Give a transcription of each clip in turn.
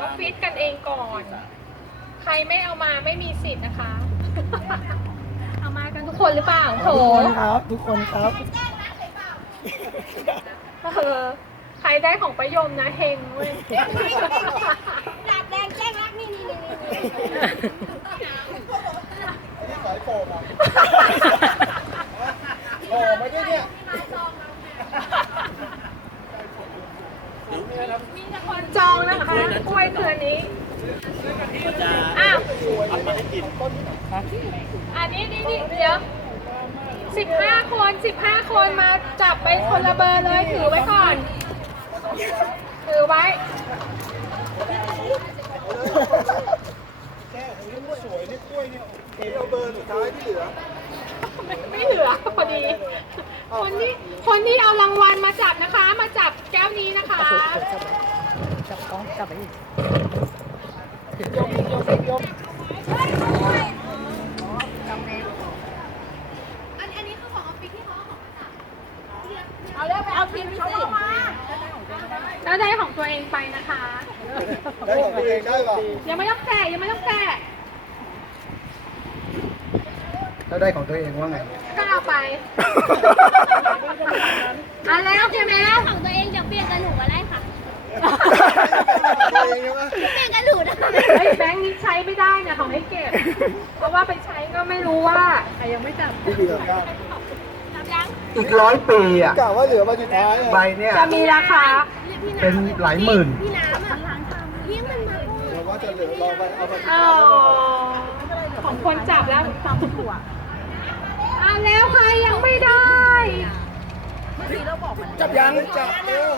ก็ฟิตกันเองก่อน ใครไม่เอามาไม่มีสิทธิ์นะคะ เอามากันทุกคนหรือเปล่าโถทุกคนครับ ทุกคนครับเออใครได้ของประยมนะเฮงเว้ยดาบแดงแจ้งรักนี่นี่นี่นี่สายโฟมอะโอ้ไม่ได้เนี่ยมีแต่คน จองนะคะกล้วยตัวนี้อ้าวอันนี้นี่นี่เดี๋ยวสิบห้าคนสิบห้าคนมาจับไปคนละเบอร์เลยถือไว้ก่อน ถือไว้แค่สวยนี่กล้วยเนี่ยเอาเบอร์สุดท้ายที่เหลือ ไม่ไม่เหลือพอดี คนที่คนที่เอารางวัลมาจับนะคะ มาจับแก้วนี้นะคะ จับกล้องจับไปอีกยกยกยกอันอันนี้คือของออฟฟิศที่เขาเอาของมาจับเอาเลือกไปเอาพิมพ์เขาเข้ามาแล้วได้ของตัวเองไปนะคะ ได้ของตัวเองได้ป่ะยังไม่ต้องแกะยังไม่ต้องแกะถ้าได้ของตัวเองว่าไงก็ เอาไปอันแล้วใช่ไหมของตัวเองจะเปลี่ยนกับหนูมาได้ค่ะตัวเองใช่ไหมเปลี่ยนกับหนูได้เฮ้ยแบงค์นี้ใช้ไม่ได้เนี่ยของให้เก็บ เพราะว่าไปใช้ก็ไม่รู้ว่าใครยังไม่จับพี่เหลือเก้าจับยังอีกร้อยปีอะกะว่าเหลือมาสุดท้ายใบเนี่ยจะมีราคาเป็นหลายหมื่นพี่น้ำอะพี่มันมาแต่ว่าจะเหลือรอไปเอาไปเออของคนจับแล้วสองขวด อะแล้วใครยังไม่ได้ จับยังจับเร็ว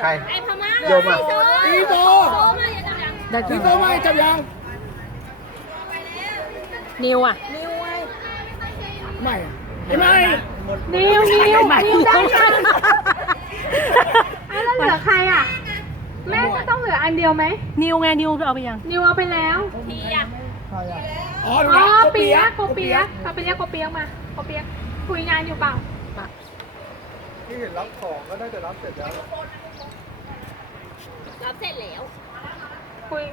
ใคร ไอ้พม่าโยมอะโซพี่โบ โซมาอย่าจับยังได้จัพี่โบไม่จับยังนิวอะ ไม่ไม่ไม่นิวนิวนิวได้ยังอะแล้วเหลือใครอะ แม่จะต้องเหลืออันเดียวไหม นิวไงนิวเอาไปยัง นิวเอาไปแล้วพี่อะ ใครอะอ๋ออ๋อเปียกโกเปียกเอาไปเรียกโกเปียกมาโกเปียกคุยงานอยู่เปล่าที่เห็นรับของก็น่าจะรับเสร็จแล้วรับเสร็จแล้วคุย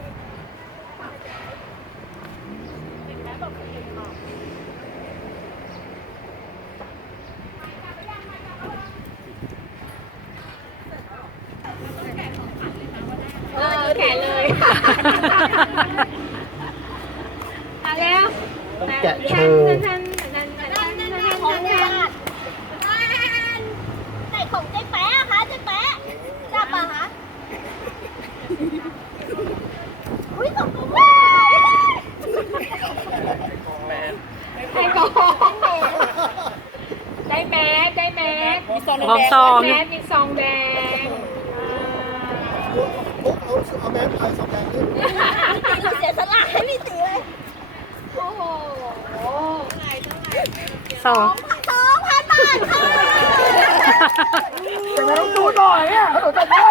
เออแกะเลยมาแล้ว ต้องแกะ โชว์ นั่นนั่นนั่นนั่นนั่นนั่น ของ นั่น ห นั่น วานไหนของเจ๊แป๊ะคะเจ๊แป๊ะจับปะคะอุ้ยของผมว้าย แอลกอฮอล์ได้แมสได้แมสมีซอง ของซอง แมสมีซองแดง มุกเอาเอาแมสถ่ายสองแมสขึ้น เราเสียสละให้พี่ตีเลย โอ้โห สองสองพันบาทค่ะแต่ไม่ต้องดูหน่อยอะเราจะได้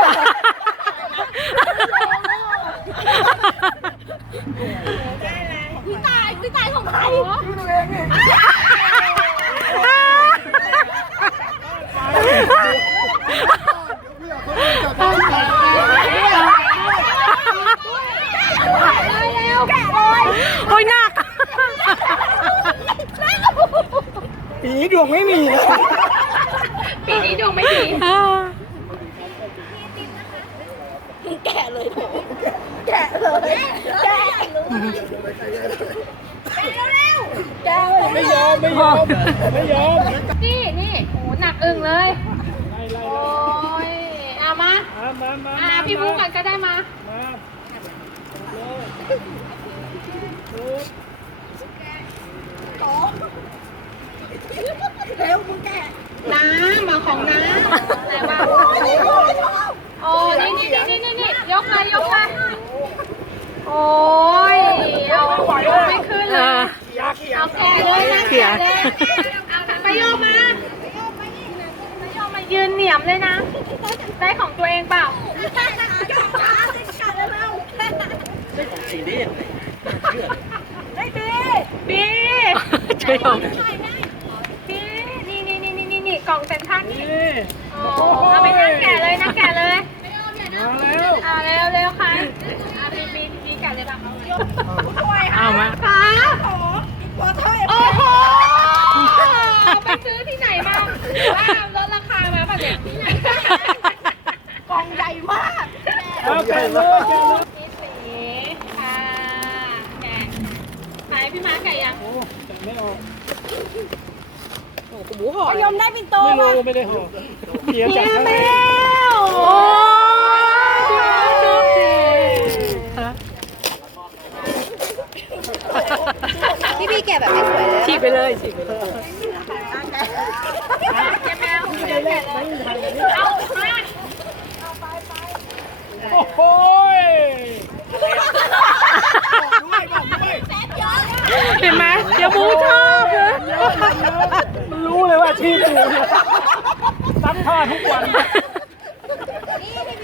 พี่ตายพี่ตายของใครดูตัวเองนี่พี่อยากเขาเองจับได้ ได้แล้ว โอ้ยหนัก ปีดวงไม่มีนะปีนี้ดวงไม่ดีแกะเลยโถแกะเลย แกะเร็วแกะไม่ยอมไม่ยอมไม่ยอมนี่นี่โอ้หนักอึ่งเลย โอ้ยเอามามามาอ่าพี่พูดกันก็ได้มา เร็วมึงแกน้ำมาของน้ำอะไรวะโอ้นี่นี่นี่นี่นี่ยกเลยกเลยโอ้ยเอาไม่ขึ้นเลยเอาแกะเลยนะแกะเลยไปโยมมาไปโยมมายืนเหนียมเลยนะ ได้ของตัวเองเปล่าบีช่วยผมบีนี่นี่นี่นี่นี่นี่ กล่องเซ็นทรัลนี่นี่เอาไปนั่งแก่เลยนั่งแก่เลยเอาแล้วเอาแล้วเร็ค่ะอามีมีแก่เลยแบบเอาไว้ด้วยค่ะเอามาป้าโอ้โหขอโโอ้โหไปซื้อที่ไหนมาหรืว่าลดราคามาแบบเนี่ยที่ไหนกล่องใหญ่มากโอาแกเลลยมีสีค่แกะไหนพี่มาร์กแกะยังโอ้แกะไม่ออก ยมได้ปินโตไม่มารู้ไม่ได้ห่อเกียร์จับให้วโอ้ยโชคดีพี่พี่แกะแบบไม่สวยเลยฉีกไปเลยฉีกไปเลยเจ๊แมวแกะเลยเอามาโอ้โหยเห็นไหมเดี๋ยวบูชอบเลย มันรู้เลยว่าอาชีพกูเนี่ยซักผ้าทุกวัน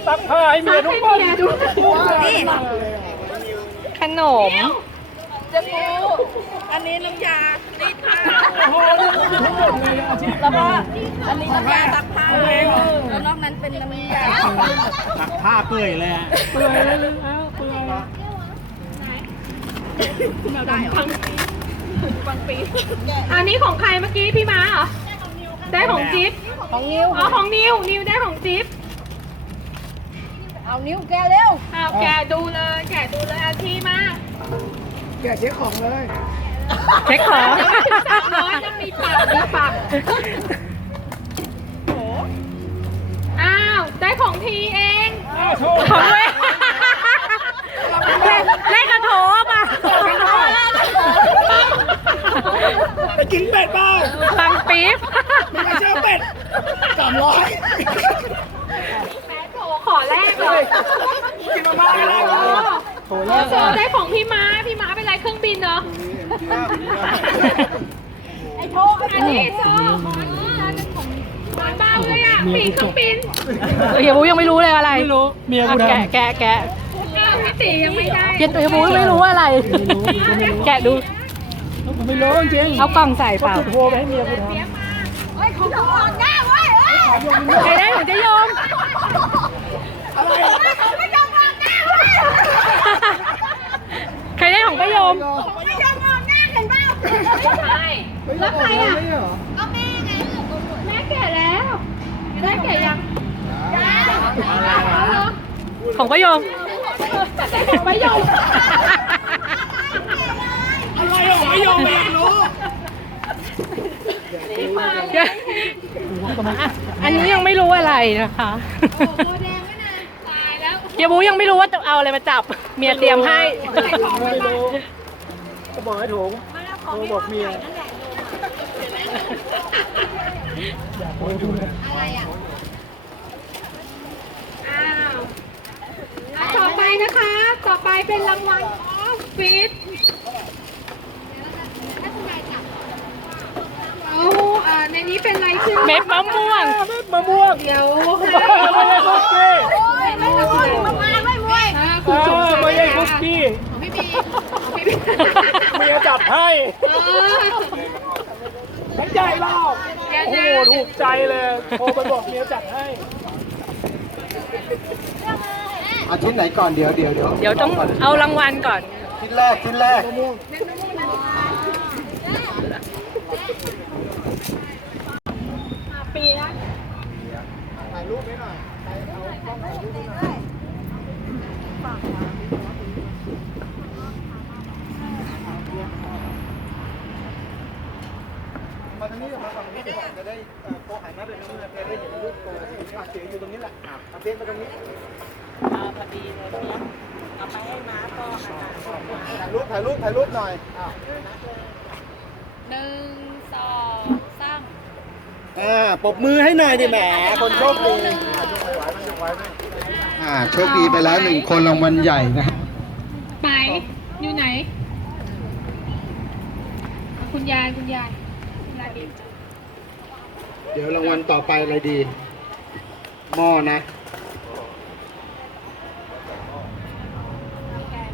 ซักผ้าให้เมียทุกวันทุกวันขนม จะปูอันนี้น้ำยารีดผ้าโอ้โหนี่กูทั้งหมดเลยอาชีพแล้วก็อันนี้น้ำยาซักผ้าแล้วนอกนั้นเป็นน้ำยาตักผ้าเปื่อยเลยอะเปื่อยเลยเอ้าเปื่อยอั นนี้ของใครเมื่อกี้พี่ม้าเหรอ ได้ของจิ๊บของนิ้วอ๋อของนิว นิวได้ของจิ๊บเอานิ้วแกะเร็วเอาแกะดูเลย แกะดูเลยอาทีมาแกะเช็คของเลยเช็คของสามร้อยยังมีปากมีปากอ้าว ได้ของทีเองอ้าวโทษของเว้ยเล่นกระโถบอะ ไป กินเป็ดเปล่าตังปี๊บไม่ใช่เป็ดสามร้อยแม่โถขอแรกเลยกินมาม่าไม่ได้เหรอโถโอ้แล้วโหได้ของพี่ม้า พี่ม้าเป็นไรเครื่องบินเนาะไอ้โชคอันนี้โชว์หมอนของหมอนเบาเลยอะปีกเครื่องบินเฮียบูยังไม่รู้เลยอะไร ไม่รู้ เมียกูอะทำแกะแกะแกะอ้าวพี่ตียังไม่ได้เฮียเฮียบูไม่รู้อะไร แกะดู ผมไม่รู้จริงเอากล่องใส่เปล่าจุดโทรไปให้เมียกูทำเฮ้ยของเขาอ่อนแน่เว้ยเฮ้ยใครได้ของเจ๊ยมของไม่ยอมอ่อนแน่เว้ยใครได้ของป้ายมของไม่ยอมอ่อนแน่เห็นเปล่าใช่แล้วใครอะก็แม่ไงแม่แก่แล้วแม่แก่ยังเอาเหรอของป้ายมแต่ได้ของประโยชน์อะไร อะไม่ยอมไม่อยากรู้สีฟ้าอะอันนี้ยังไม่รู้อะไรนะคะตายแล้วเฮียบูยังไม่รู้ว่าจะเอาอะไรมาจับ เมียเตรียมให้ไม่รู้ก็บอกให้โถงโทรบอกเมียอยากรู้นะอ้าวอะต่อไปนะคะ ต่อไปเป็นรางวัลออฟฟิศเอาอ่าในนี้เป็นรายชื่อเม็ดมะม่วง มะม่วงเดี๋ยวไม่ใช่คุกกี้ไม่ต้องคุยมามาไม่เว้ยอ่าเอคุณสมอศักไม่ดิ์ใช่นะคุกคะกี้ไม่มีไม่มีเมียจับให้เออไม่ใจเล่าโอ้โหถูกใจเลยโทรไปบอกเมียจัดให้เอาชิ้นไหนก่อนเดี๋ยวเดี๋ยวเดี๋ยวเดี๋ยวต้องเอารางวัลก่อนชิ้นแรกชิ้นแรก ปีละ ถ่ายรูปไว้หน่อยมาทางนี้มาฝั่งนี้ดีกว่าจะได้เอ่อโปรหันมาเป็นน้ำเงินจะได้เห็นรูปโปรอะเสียงอยู่ตรงนี้แหละอะเอาเบนมาตรงนี้ถ่ายรูปถ่ายรูปถ่ายรูปหน่อยอะหนึ่งสองสาม อ่าปรบมือให้หน่อยดิแหมคนโชคดีอ่าโชคดีไปแล้วหนึ่งคนรางวัลใหญ่นะไปอยู่ไหน คุณยายคุณยายคุณยายดีเดี๋ยวรางวัลต่อไปอะไรดีหม้อนะ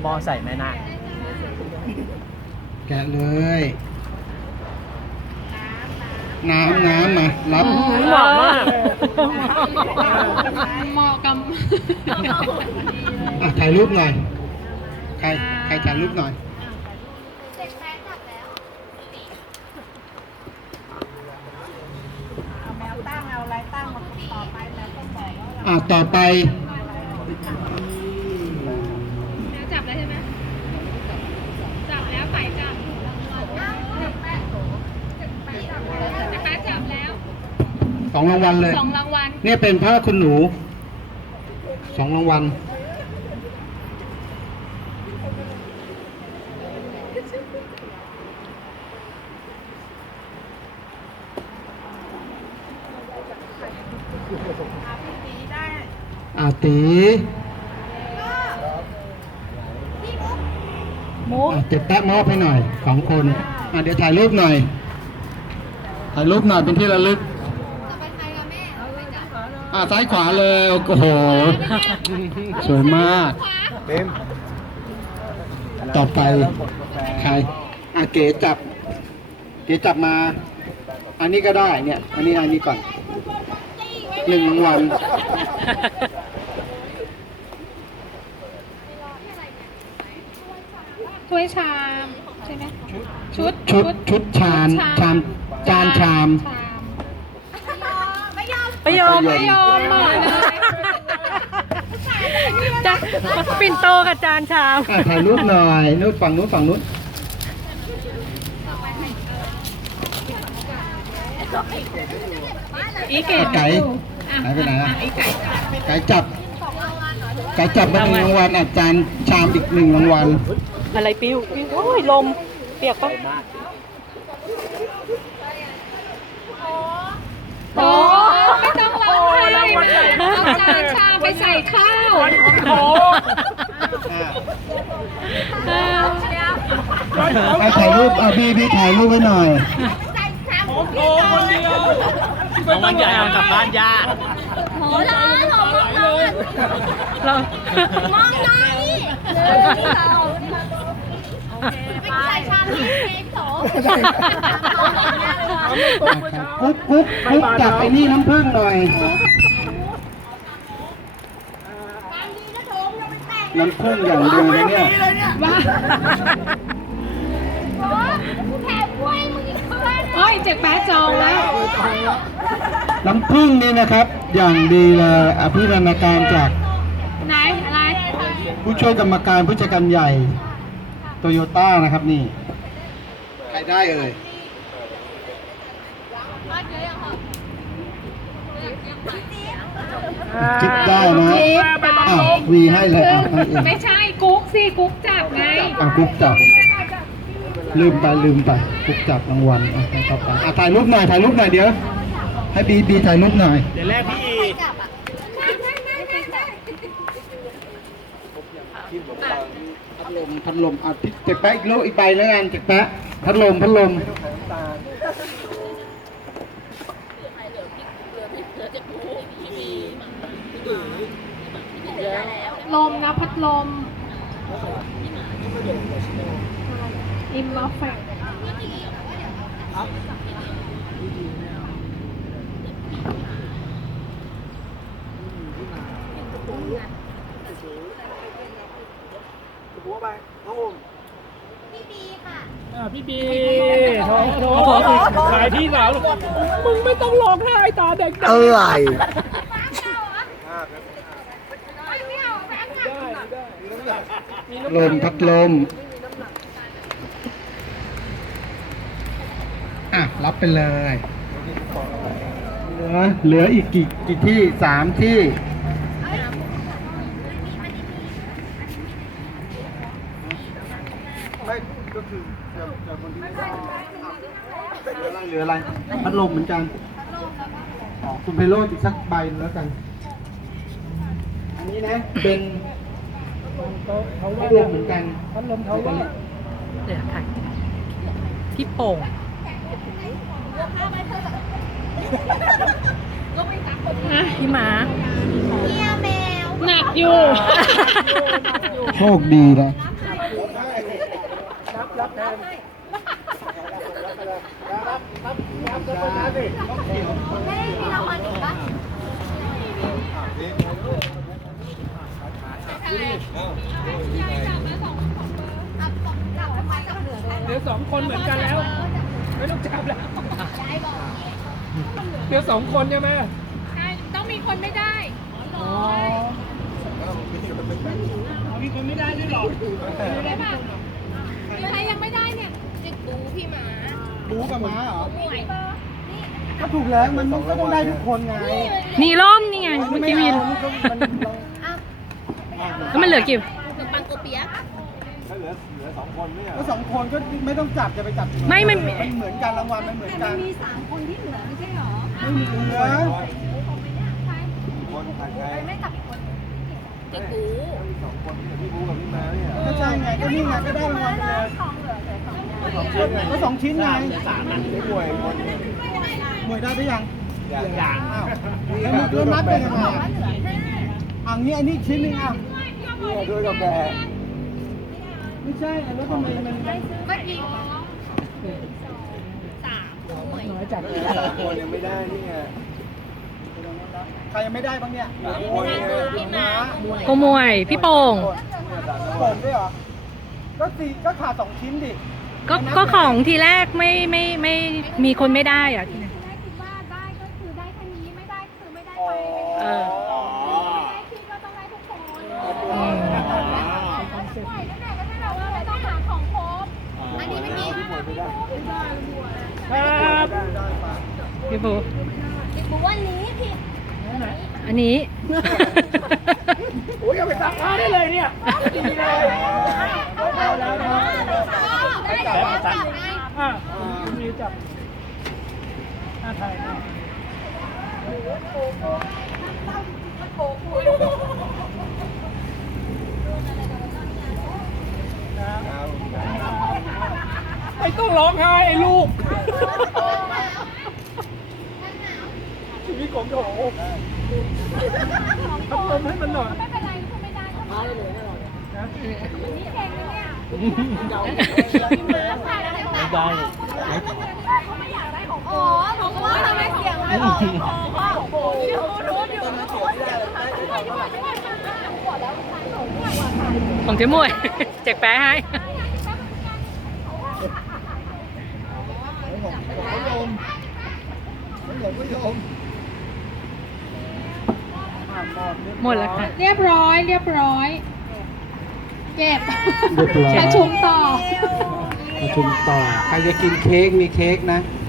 มอใส่แม่นาแกะเลย น้ำน้ำมารับเหมาะมากเหมาะกับอะถ่ายรูปหน่อย ใครใครถ่ายรูปหน่อยอะต่อไป รางวัลเลย สองรางวัลเนี่ยเป็นผ้าคุณหนูสองรางวัลอาตีมุกอะเจ็บแป๊ะมอบให้หน่อยสองคนอะเดี๋ยวถ่ายรูปหน่อย ถ่ายรูปหน่อยเป็นที่ระลึก อะซ้ายขวาเลยโอ้โหสวยมาก เต็มต่อไปใครอะเก๋จับ เก๋จับมา อันนี้ก็ได้เนี่ย อันนี้อันนี้ก่อนหนึ่งรางวัลถ้วยชาม ใช่ไหมชุดชุดชุดชามชามจานชามไปยอมไปไม่ยยออมมอะเลยจะปิ่นโตกับจานชามอะถ่ายรูปหน่อยนู้นฝั่งนู้นฝั่งนู้นอีเกอะดไก่หายไปไหนอะไก่จับไก่จับมาหนึ่งรางวัลอาจารย์ชามอีกหนึ่งรางวัลอะไรปิ้วปิ้วโอ้ยลม เปียกปะโอ้ไม่ต้องร้ องไห้เอาจานชามไปใส่ข้าวเอาถ่ายรูปเอาบีบีถ่ายรูปไว้หน่อยรางวัลใหญ่เอากลับบ้านยากโหร้อนหอมร้อนเรามองหน่อยเป็นชายชาลีเองโถกุ๊กกุ๊กกุ๊กจับไอ้นี่น้ำผึ้งหน่อย น้ำผึ้งอย่างดีเลยเนี่ยแถมกล้วยมึงอีกคนโอ้ยเจ็กแป๊ะจองแล้วน้ำผึ้งนี่นะครับ อย่างดีเลยอภิรณาการจากไหนอะไรผู้ช่วยกรรมการผู้จัดการใหญ่โตโยต้านะครับนี่ ใครได้เอ่ยจิ๊ บได้นะ จิ๊บอ้าววีให้เลยอะให้เองไม่ใช่กุ๊กสิกุ๊กจับไง อะกุ๊กจับ ลืมไปลืมไปกุ๊กจับรางวัลอะให้เข้าไปอะถ่ายรูปหน่อยถ่ายรูปหน่อยเดี๋ยว ให้บีบีถ่ายรูปหน่อย เดี๋ยวแรกพี่อีพัดลมพัดลมอะพี่เจ็กแปะอีกโลกอีกใบแล้วกันเจ็กแปะพัดลมพัดลม ลมนะพัดลมอิมลอฟแฟกหัวไปน้องโอมอ่าพี่บีโถโถขายพี่สาวลูกมึงไม่ต้องร้องไห้ตาเด็กๆอะไร ลมพัดลม อะ รับไปเลย เหลือเหลืออีกกี่กี่ที่สามที่ ไม่ก็คือเจอเจอคนที่ไม่ได้เหลืออะไรเหลืออะไร พัดลมเหมือนกันอ๋อคุณไพโรจน์อีกสักใบหนึงแล้วกัน อันนี้นะเป็น พัดลมเหมือนกันพัดลมเขาว่าเดี๋ยวถ่ายพี่โป่งพี่หมาเมียแมวหนักอยู่โชคดีนะแม่มีรางวัลอีกปะจับทำไมจับเหลือได้ เหลือสองคนเหมือนกันแล้ว ไม่ต้องจับแล้วได้บอกเหลือสองคนใช่ไหมใช่ต้องมีคนไม่ได้รมีคนไม่ได้ด้วยหรอได้ป่ะมีใครยังไม่ได้เนี่ยจิกบูพี่หมาบูกับหมาเหรอก็ถูกแล้วมันก็ต้องได้ทุกคนไงนี่ร่มนี่ไงเมื่อกี้ มีมันก็มันต้องแล้วมันเหลือกี่ขนมปังโกเปียกก็สองคนก็ไม่ต้องจับจะไปจับไม่มัน มันเหมือนกันรางวัลมันเหมือนกันมีสามคนที่เหลือไม่ใช่หรอไม่มีเหลือไม่จับอีกคนจิกบูก็ใช่ไงก็นี่ไงก็ได้รางวัลไปเลยของเหลือแต่สองก็สองชิ้นไงสามอันหวยหวยได้ไปยังอย่างอ้าวแล้วมันแล้วนับเป็นยังไงอะอ่างี้อันนี้ชิ้นหนึงอะ ด้วยกาแฟไม่ใช่แล้วทำไมมันมันเมื่อกี้น้อยจัดคนยังไม่ได้นี่ไงใครยังไม่ได้บ้างเนี่ยพี่หมาโกมวย พี่โป่งโป่งด้วยเหรอ ก็สี่ก็ขาดสองชิ้นดิ ก็ก็ของทีแรกไม่ไม่ไม่มีคนไม่ได้อะแม่คิดว่าได้ก็คือได้แค่นี้ไม่ได้คือไม่ได้ไป เออ ได้พี่ก็ต้องได้ทุกคนปล่อยนั่นแหละก็ใช่เราว่าไม่ต้องหาของครบอันนี้ไม่มีพี่หมูพี่หมู ครับพี่ปูจิกบูวันนี้ผิดอันนี้ โอ้ยเอาไปตักผ้าได้เลยเนี่ยดีเลยเอาแล้วนะได้จับจับไงอะมีจับหน้าไทยนะไม่ต้องร้องไห้ไอ้ลูกชีวิต ของโถพัดลมให้มันหน่อยไม่เป็นไรคือไม่ได้ก็ไม่ได้เลยนะนี่เก่งนะเนี่ยไม่ได้ไม่อยากได้ของอ๋อผมว่าทำไมเสียงไม่ออกพ่อโอ้โหเดี๋ยวรู้เดี๋ยวรู้เสียงหายไปด้วยด้วยปวดแล้วคันหนูปวดว่ะของเจ๊มวยแจกแป๊ะให้ไม่ยอมไม่หลงไม่ยอม อะหมดหมดแล้วค่ะ เรียบร้อยเรียบร้อย เก็บเรียบร้อย ประชุมต่อ ประชุมต่อ ใครจะกินเค้กมีเค้กนะเ